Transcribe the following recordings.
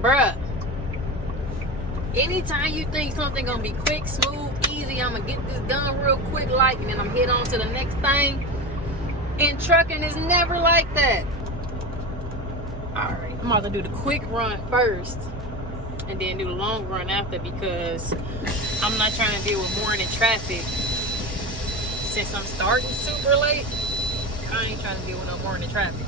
Bruh, anytime you think something gonna be quick, smooth, easy, I'm gonna get this done real quick, like, and then I'm head on to the next thing. And trucking is never like that. Alright, I'm about to do the quick run first and then do the long run after, because I'm not trying to deal with morning traffic. Since I'm starting super late, I ain't trying to deal with no morning traffic.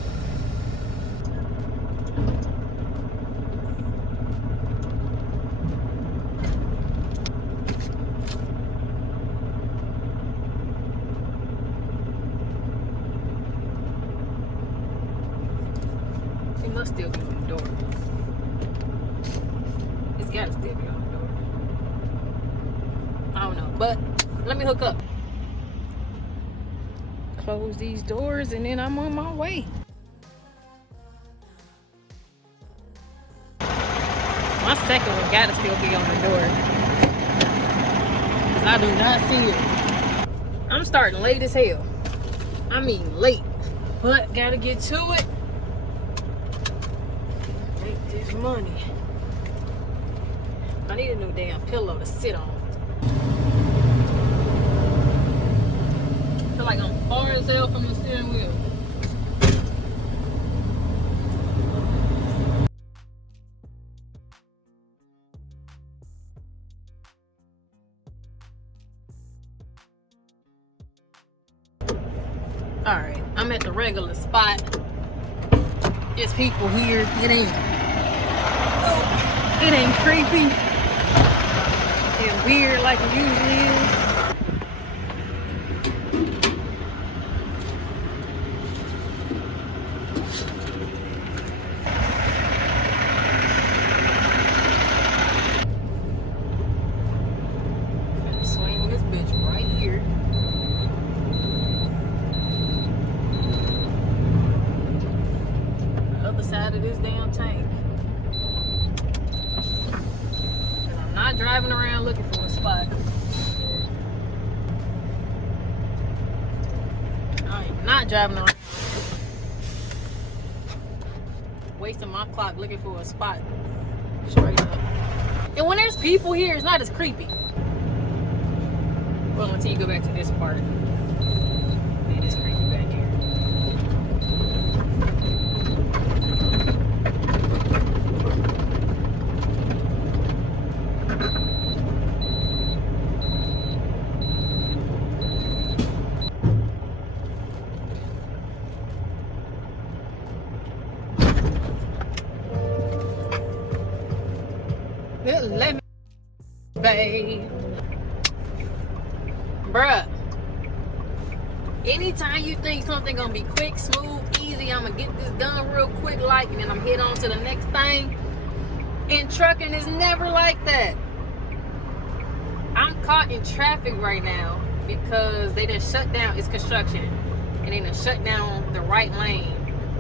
It must still be on the door. It's gotta still be on the door. I don't know, but let me hook up. Close these doors and then I'm on my way. My second one gotta still be on the door, because I do not see it. I'm starting late as hell. I mean late, but gotta get to it. Make this money. I need a new damn pillow to sit on. I feel like I'm far as hell from the steering wheel. Alright, I'm at the regular spot. There's people here. It ain't creepy and weird like it usually is. Swing this bitch right here. The other side of this damn tank. I'm not driving around looking for a spot. I am not driving around wasting my clock looking for a spot. Straight up. And when there's people here, it's not as creepy. Well, until you go back to this part. It is creepy back here. Let me, babe. Bruh, anytime you think something gonna be quick, smooth, easy, I'm gonna get this done real quick, like, and then I'm head on to the next thing. And trucking is never like that. I'm caught in traffic right now because they done shut down, it's construction, and they done shut down the right lane.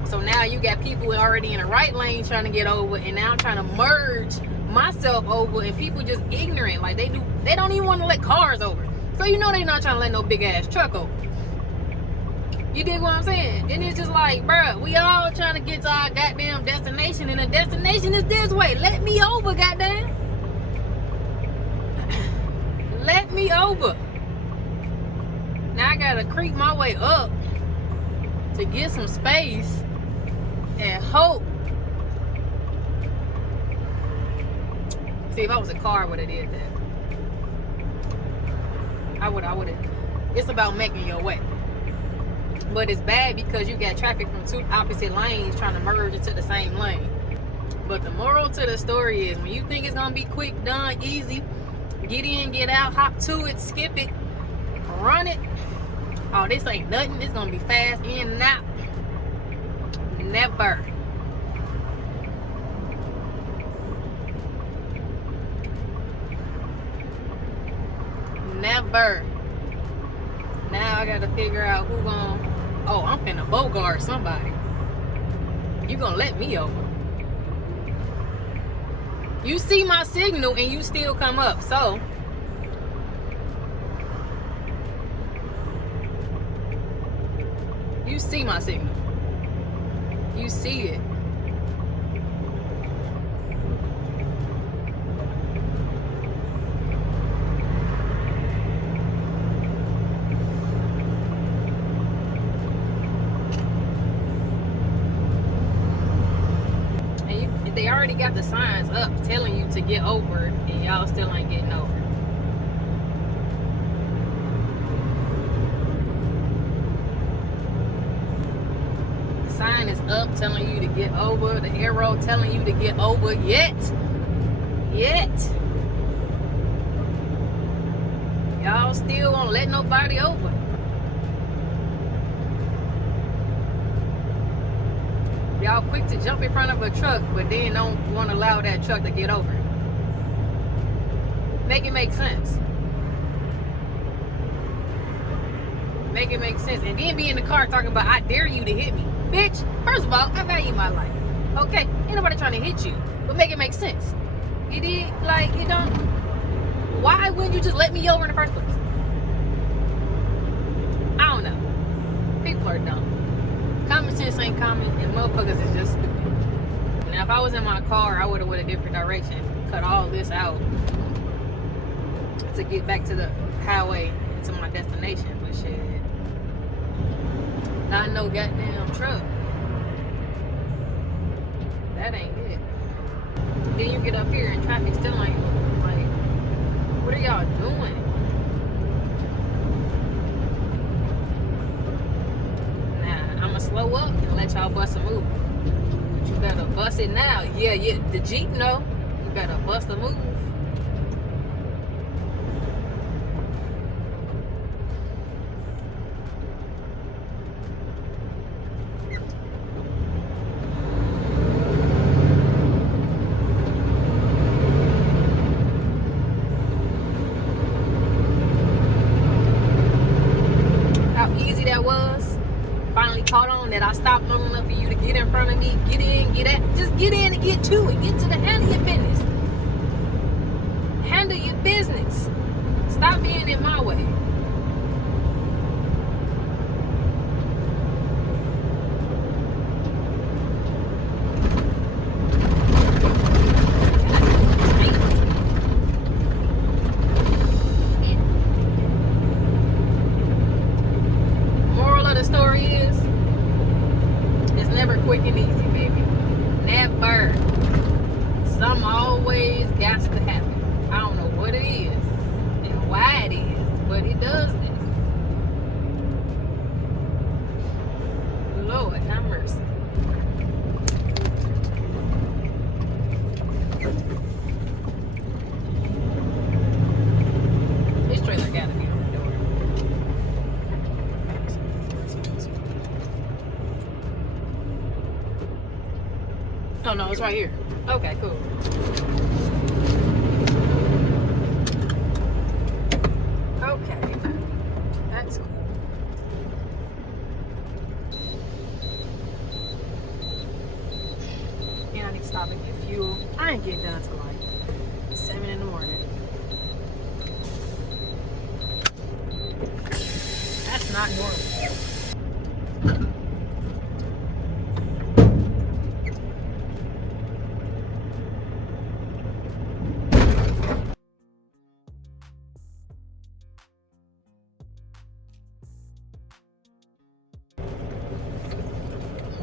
So now you got people already in the right lane trying to get over, and now I'm trying to merge myself over, and people just ignorant. Like, they don't even want to let cars over. So you know they not trying to let no big ass truck over. You dig what I'm saying? And it's just like, bruh, we all trying to get to our goddamn destination, and the destination is this way. Let me over, goddamn. Let me over. Now I gotta creep my way up to get some space and hope. See, if I was a car, I would have did that. I would have. It's about making your way. But it's bad because you got traffic from two opposite lanes trying to merge into the same lane. But the moral to the story is, when you think it's gonna be quick, done, easy, get in, get out, hop to it, skip it, run it. Oh, this ain't nothing. It's gonna be fast, in and out. Never. Never. Now I gotta figure out who gon'. Oh, I'm finna bogart somebody. You gonna let me over? You see my signal and you still come up, so you see my signal. You see it. they already got the signs up telling you to get over, and y'all still ain't getting over. The sign is up telling you to get over. The arrow telling you to get over. Yet. Y'all still won't let nobody over. Y'all quick to jump in front of a truck, but then don't want to allow that truck to get over. Make it make sense. Make it make sense. And then be in the car talking about, I dare you to hit me. Bitch, first of all, I value my life. Okay? Ain't nobody trying to hit you. But make it make sense. You did? Like, you don't. Why wouldn't you just let me over in the first place? I don't know. People are dumb. Common sense ain't common, and motherfuckers is just stupid. Now, if I was in my car, I would have went a different direction. Cut all this out to get back to the highway and to my destination. But shit, not no goddamn truck. That ain't it. Then you get up here and traffic still ain't moving. Like, what are y'all doing? Slow up and let y'all bust a move. But you better bust it now. Yeah, the Jeep know. You better bust a move. How easy that was. Finally caught on that I stopped long enough for you to get in front of me. Get in, get out. Just get in and get to it. Get to the handle your business. Handle your business. Stop being in my way. Quick and easy, baby. Never. Some always got to happen. I don't know what it is and why it is, but it does this. Lord, have mercy. This trailer gotta be on the door. Oh no, it's right here. Okay, cool. Okay, that's cool. And I need to stop and get fuel. I ain't getting done till like 7 in the morning. That's not normal.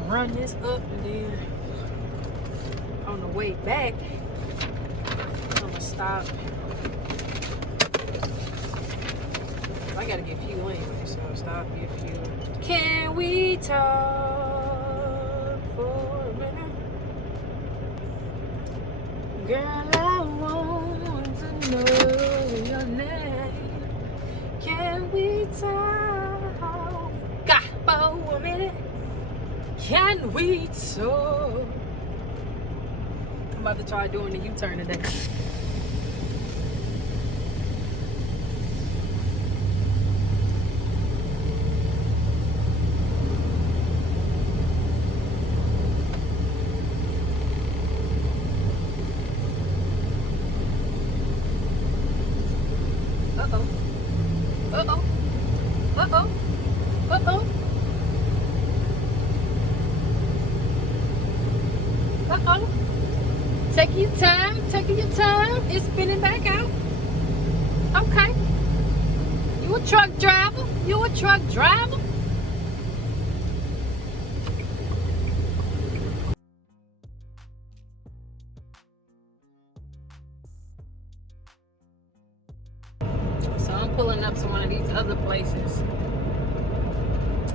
Run this up and then on the way back I'm gonna stop. I gotta get fuel anyway, so I'll stop, get fuel. Can we talk for a minute? Girl, I want to know your name. Can we talk for a minute? Can we talk? I'm about to try doing the U-turn today. Uh-oh. Uh-oh. Uh-oh. Uh-oh. Uh-oh. Taking your time, taking your time. It's spinning back out. Okay. You a truck driver? You a truck driver? I'm pulling up to one of these other places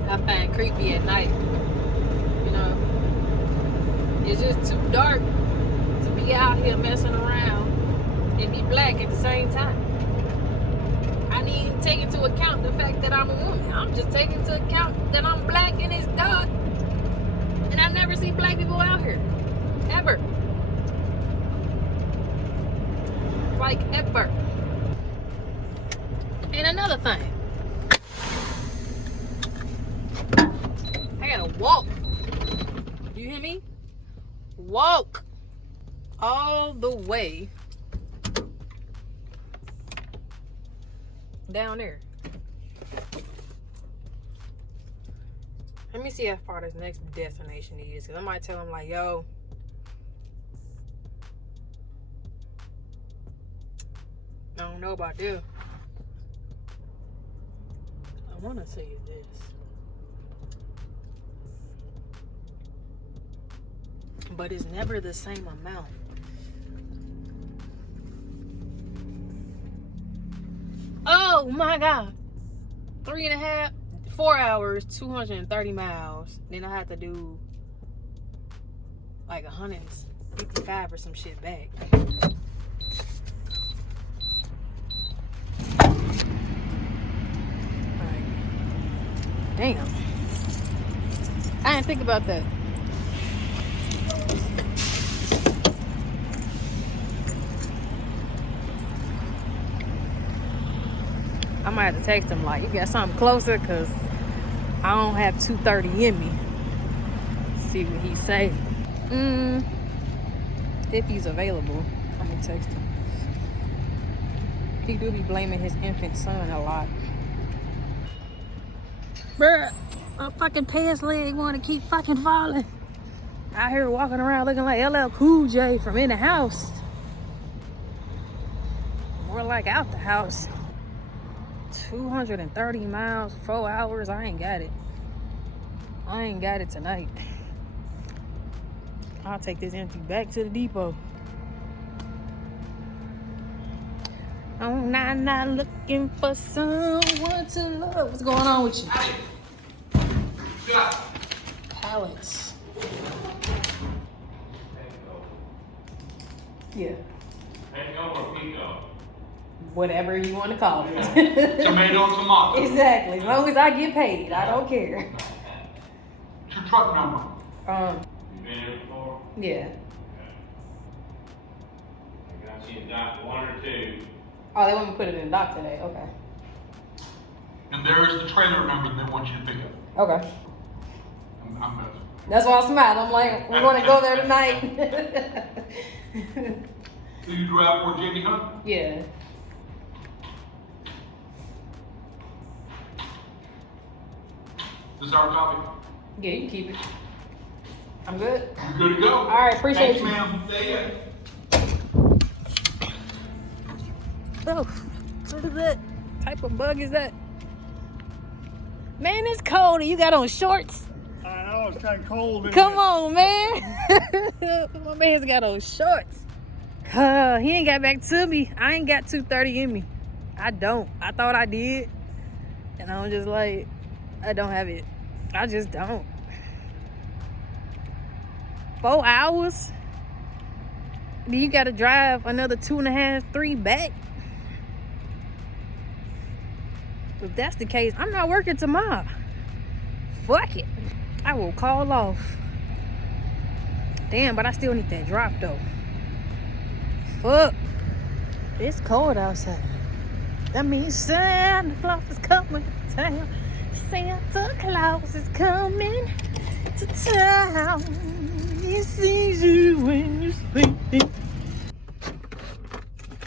I find creepy at night. You know, it's just too dark to be out here messing around and be black at the same time. I didn't even take into account the fact that I'm a woman. I'm just taking into account that I'm black and it's dark. And I never see black people out here. Ever. Like, ever. And another thing. I gotta walk. You hear me? Walk all the way down there. Let me see how far this next destination is, because I might tell them like, yo, I don't know about this. I want to say this, but it's never the same amount. Oh my God. 4 hours, 230 miles. Then I have to do like 155 or some shit back. Alright. Damn. I didn't think about that. I might have to text him like, you got something closer, because I don't have 230 in me. See what he say. If he's available, I'm gonna text him. He do be blaming his infant son a lot. Bruh, my fucking pants leg wanna keep fucking falling. Out here walking around looking like LL Cool J from in the house. More like out the house. 230 miles, 4 hours. I ain't got it. I ain't got it tonight. I'll take this empty back to the depot. I'm not looking for someone to love. What's going on with you? Yeah. Pallets. Yeah. Or pico? Whatever you want to call it. Tomato. Exactly. As long as I get paid, I don't care. What's your truck number? You been here before? Yeah. I got you in dock 1 or 2. Oh, they want me to put it in the dock today. Okay. And there's the trailer number they want you to pick up. Okay. I'm messing. That's why I smiled. I'm like, we're going to go there tonight. Do you drive for Jamie Hunt? Yeah. This is our copy. Yeah, you can keep it. I'm good. You're good to go. All right, appreciate Thanks, you. ma'am. See ya. Oh, what is that? Type of bug is that? Man, it's cold and you got on shorts. I know, it's kind of cold. Come on, man. My man's got on shorts. He ain't got back to me. I ain't got 230 in me. I don't. I thought I did. And I'm just like, I don't have it. I just don't. 4 hours? Then you gotta drive another 2.5, 3 back. If that's the case, I'm not working tomorrow. Fuck it. I will call off. Damn, but I still need that drop though. Fuck. It's cold outside. That means Santa Claus is coming to town. Santa Claus is coming to town. He sees you when you're sleeping.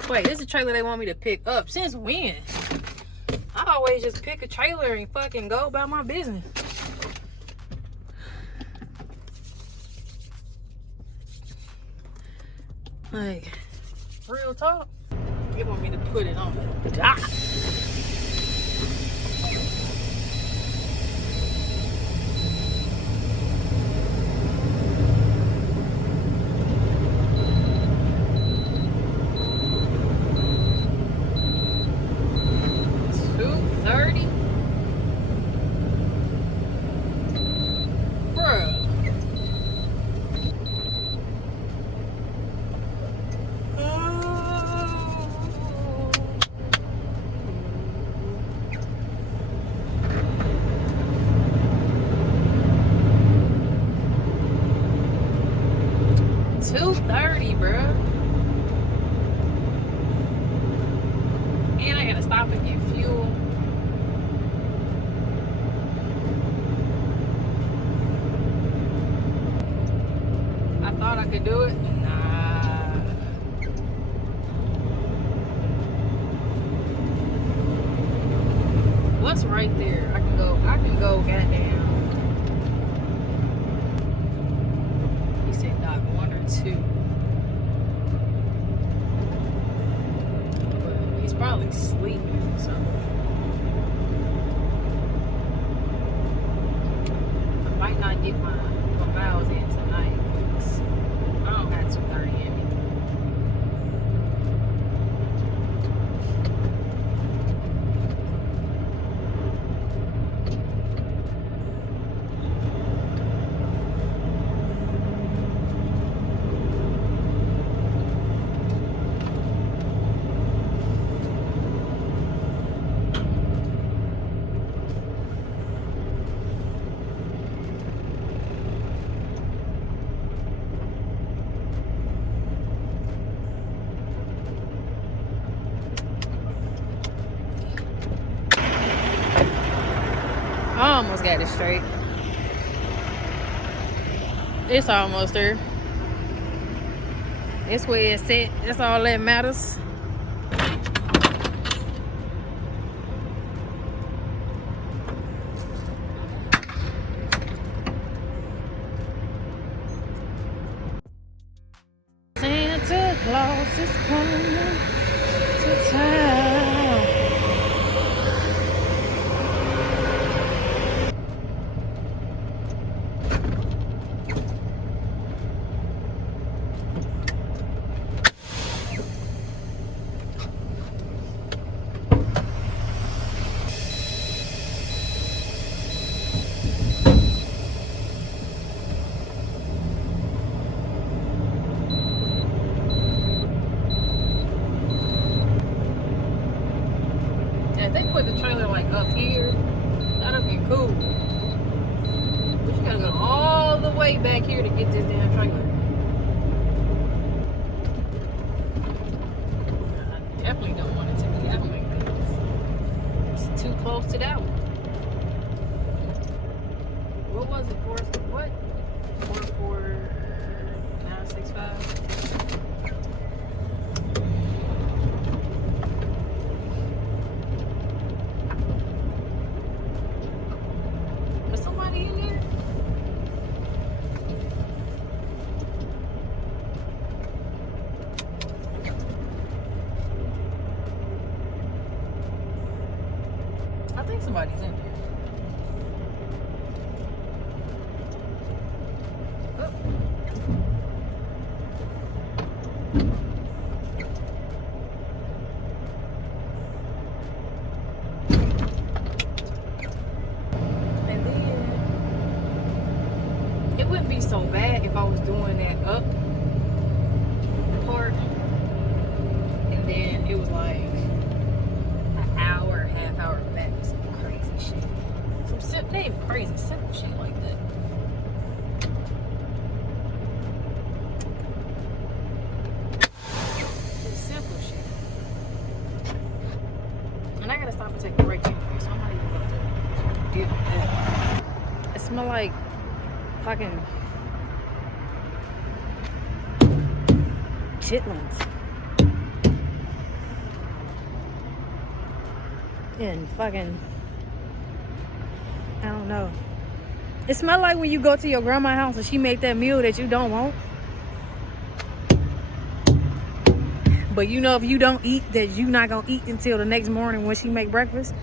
Wait, this is a trailer they want me to pick up. Since when? I always just pick a trailer and fucking go about my business. Like, real talk. They want me to put it on the dock. right there. I can go goddamn. He said dock 1 or 2. But he's probably sleeping, so I might not get my miles in tonight because I don't have 230 in me. I almost got it straight. It's almost there. It's where it's set. That's all that matters. Santa Claus is coming to town. If they put the trailer like up here, that'd be cool. But you gotta go all the way back here to get this damn trailer. I definitely don't want it to be that way. It's too close to that one. What was it for? What? 44965. I think somebody's in there. Oh. And then it wouldn't be so bad if I was doing that up part, and then it was like an hour, half hour back. Some crazy shit. Not even crazy, simple shit like that. Just simple shit. And I gotta stop and take a break anyway, so I'm not even gonna deal with that. It smells like fucking chitlins. And fucking, I don't know. It smells like when you go to your grandma's house and she make that meal that you don't want. But you know if you don't eat, that you not gonna eat until the next morning when she make breakfast.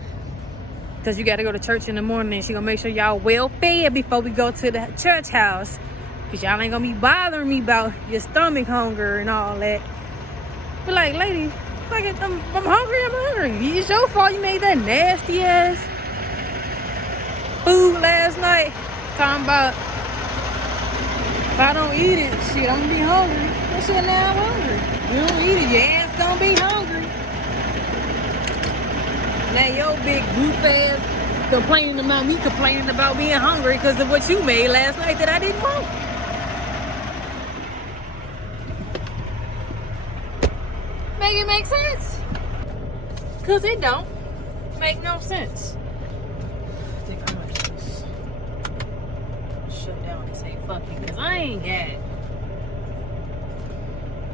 Because you got to go to church in the morning and she gonna make sure y'all well fed before we go to the church house. Because y'all ain't gonna be bothering me about your stomach hunger and all that. But like, lady, fucking, I'm hungry, I'm hungry. It's your fault you made that nasty ass food last night. Talking about if I don't eat it, shit, I'm gonna be hungry. Well, shit, now I'm hungry. You don't eat it, your ass gonna be hungry. Now your big goof ass complaining about me complaining about being hungry because of what you made last night that I didn't want. Make it make sense? Cause it don't make no sense. I think I'm gonna just shut down and say fuck it, cause I ain't got it.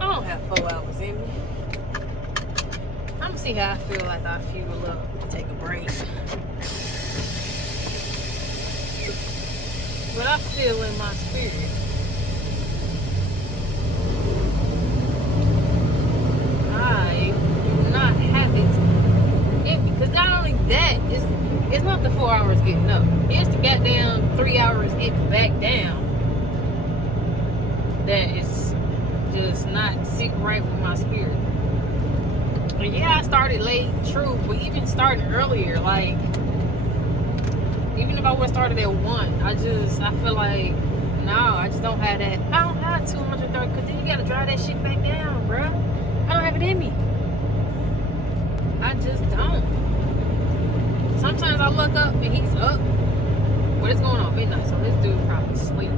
I don't have 4 hours in me. I'm gonna see how I feel after I fuel up and take a break. But I feel in my spirit, I do not have it empty. Because not only that, it's not the 4 hours getting up. It's the goddamn 3 hours getting back down. That is just not sitting right with my spirit. And yeah, I started late, true, but even starting earlier, like, even if I would have started at 1, I feel like, no, I just don't have that. I don't have 230, because then you got to drive that shit back down, bro. I don't have it in me. I just don't. Sometimes I look up and he's up. But it's going on midnight, so this dude probably asleep.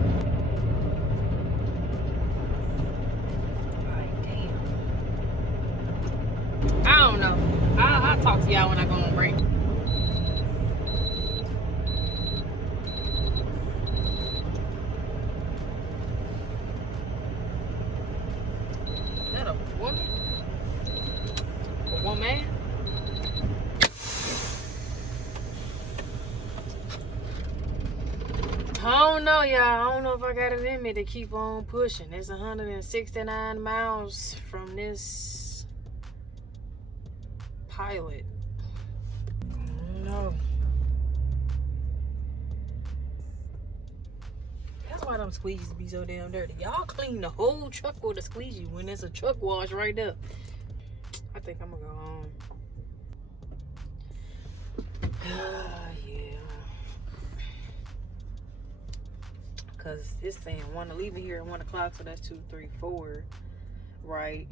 Like, damn. I don't know. I'll talk to y'all when I go on break. Is that a woman? A woman? I don't know, y'all. I don't know if I got it in me to keep on pushing. It's 169 miles from this pilot. I don't know. That's why them squeegees be so damn dirty. Y'all clean the whole truck with a squeegee when there's a truck wash right there. I think I'm gonna go home. Yeah. Cause it's saying want to leave it here at 1 o'clock, so that's 2, 3, 4, right?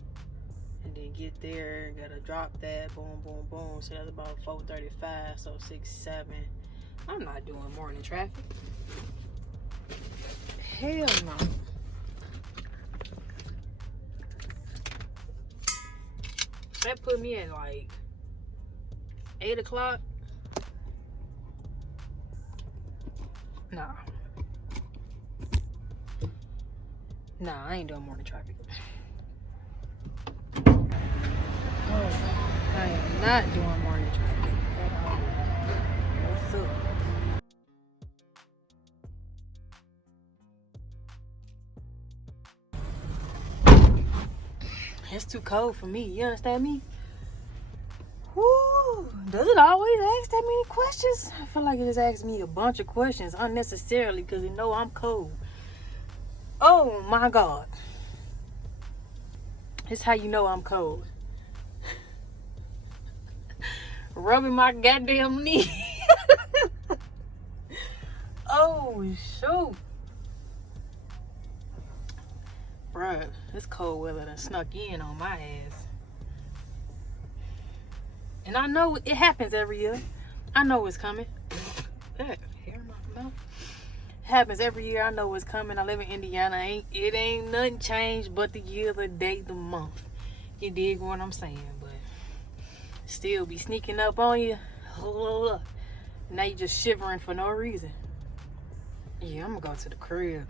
And then get there, gotta drop that, boom, boom, boom. So that's about 4:35, so 6, 7. I'm not doing morning traffic. Hell no. That put me at like 8 o'clock. Nah. Nah, I ain't doing morning traffic. Oh, I am not doing morning traffic at all. What's up? It's too cold for me. You understand me? Woo! Does it always ask that many questions? I feel like it just asks me a bunch of questions unnecessarily because it know I'm cold. Oh my God. It's how you know I'm cold. Rubbing my goddamn knee. Oh, shoot. Bruh, this cold weather done snuck in on my ass. And I know it happens every year. I know it's coming. That hair in my mouth. Happens every year. I know it's coming. I live in Indiana. It ain't nothing changed but the year, the day, the month. You dig what I'm saying? But still be sneaking up on you. Now you just shivering for no reason. Yeah, I'm gonna go to the crib.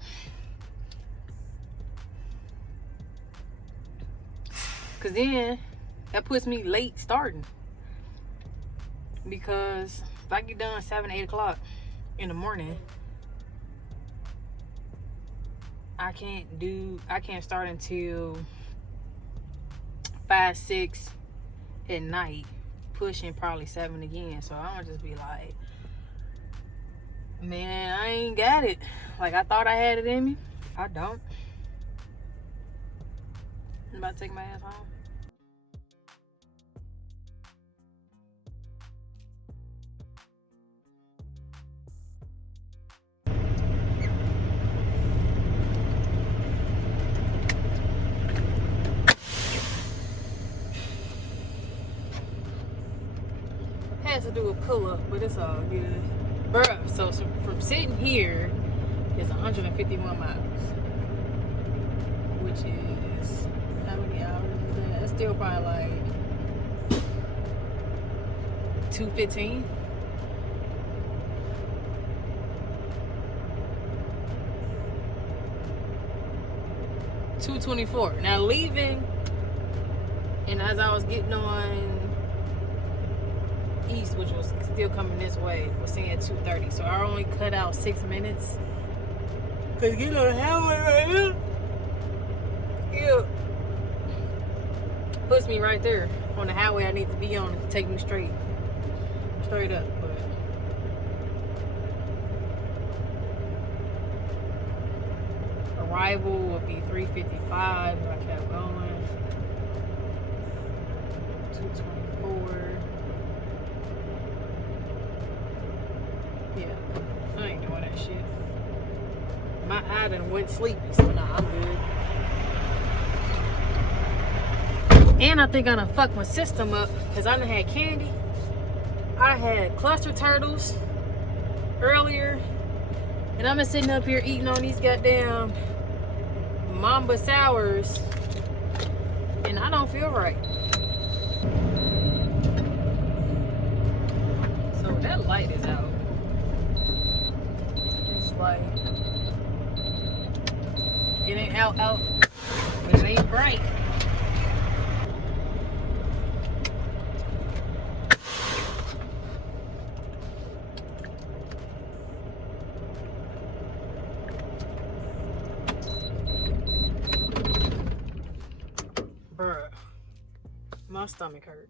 Cause then that puts me late starting. Because if I get done 7, 8 o'clock in the morning, I can't start until 5, 6 at night, pushing probably 7 again. So I'm gonna just be like, man, I ain't got it. Like I thought I had it in me. I don't. I'm about to take my ass home. Had to do a pull-up, but it's all good. Bruh, so from sitting here is 151 miles. Which is, how many hours is that? That's still probably like 2:15. $2:24. Now leaving, and as I was getting on east, which was still coming this way, was saying 2:30. So I only cut out 6 minutes Cause get on the highway right here. Yeah. Puts me right there on the highway I need to be on to take me straight up. But arrival will be 3:55 if I kept going. 2:24. Yeah, I ain't doing that shit. My eye done went sleepy, so nah, I'm good. And I think I done fucked my system up because I done had candy. I had cluster turtles earlier, and I've been sitting up here eating on these goddamn Mamba Sours, and I don't feel right. So that light is out. It's like, it ain't out, but it ain't bright. Bruh, my stomach hurt.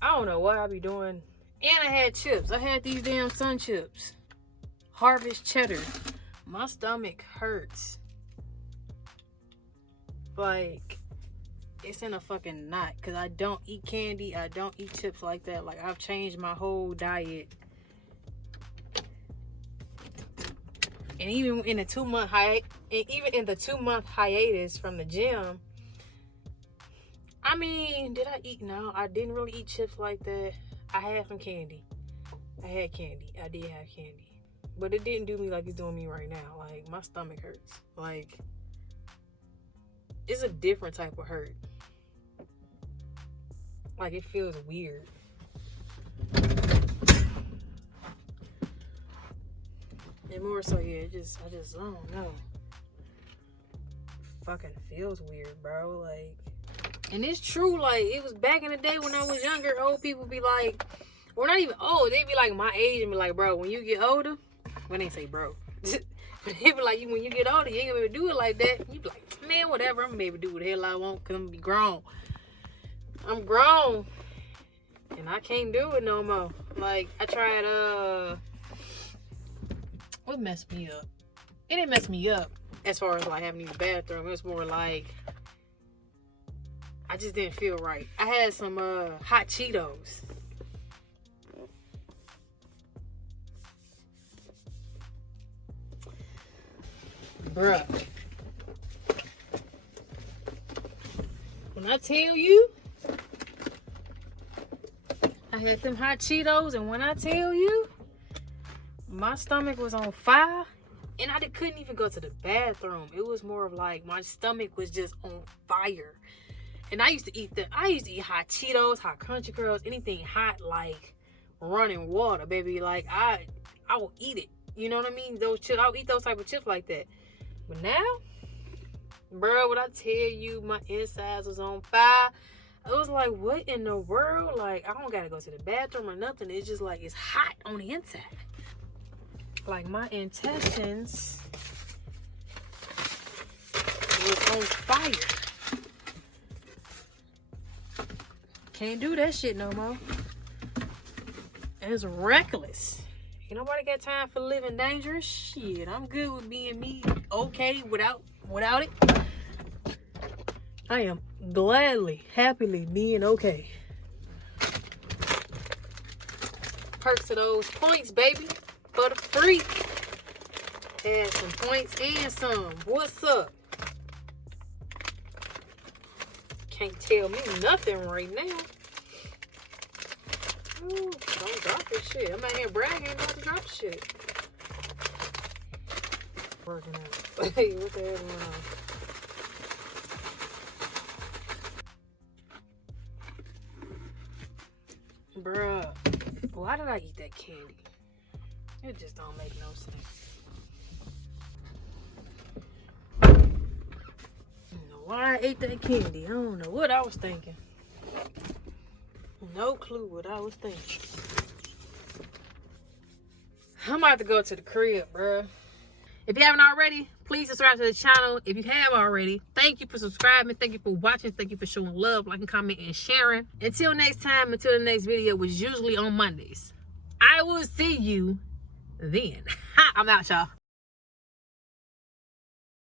I don't know what I be doing. And I had chips. I had these damn Sun Chips. Harvest cheddar. My stomach hurts. Like, it's in a fucking knot. Because I don't eat candy. I don't eat chips like that. Like, I've changed my whole diet. And even in the 2-month hiatus from the gym, I mean, did I eat? No, I didn't really eat chips like that. I had some candy. I had candy. I did have candy. But it didn't do me like it's doing me right now. Like, my stomach hurts. Like, it's a different type of hurt. Like, it feels weird. And more so, yeah, I just don't know. Fucking feels weird, bro. Like, and it's true, like, it was back in the day when I was younger, old people be like, or not even old, they be like my age and be like, bro, when you get older, when they say bro, but they be like, when you get older, you ain't gonna be able to do it like that. You be like, man, whatever, I'm gonna be able to do what the hell I want, cause I'm gonna be grown. I'm grown, and I can't do it no more. Like, I tried, what messed me up? It didn't mess me up as far as like having to use the bathroom. It was more like, I just didn't feel right. I had some hot Cheetos. Bruh. When I tell you, I had them hot Cheetos, and when I tell you, my stomach was on fire, and I couldn't even go to the bathroom. It was more of like my stomach was just on fire. And I used to eat hot Cheetos, hot Crunchy Curls, anything hot like running water, baby. Like, I will eat it. You know what I mean? Those chips, I'll eat those type of chips like that. But now, bro, when I tell you my insides was on fire, I was like, what in the world? Like, I don't gotta go to the bathroom or nothing. It's just like, it's hot on the inside. Like, my intestines was on fire. Can't do that shit no more. It's reckless. Ain't nobody got time for living dangerous. Shit, I'm good with being me, okay, without it. I am gladly, happily being okay. Perks of those points, baby, for the free. Add some points and some. What's up? Can't tell me nothing right now. Ooh, don't drop this shit. I'm out here bragging about to drop shit. Working out. Hey, what the hell going on? Bruh, why did I eat that candy? It just don't make no sense. Why I ate that candy? I don't know what I was thinking. No clue what I was thinking. I'm about to go to the crib, bruh. If you haven't already, please subscribe to the channel. If you have already, thank you for subscribing. Thank you for watching. Thank you for showing love, liking, commenting, and sharing. Until next time, until the next video, which is usually on Mondays, I will see you then. I'm out, y'all.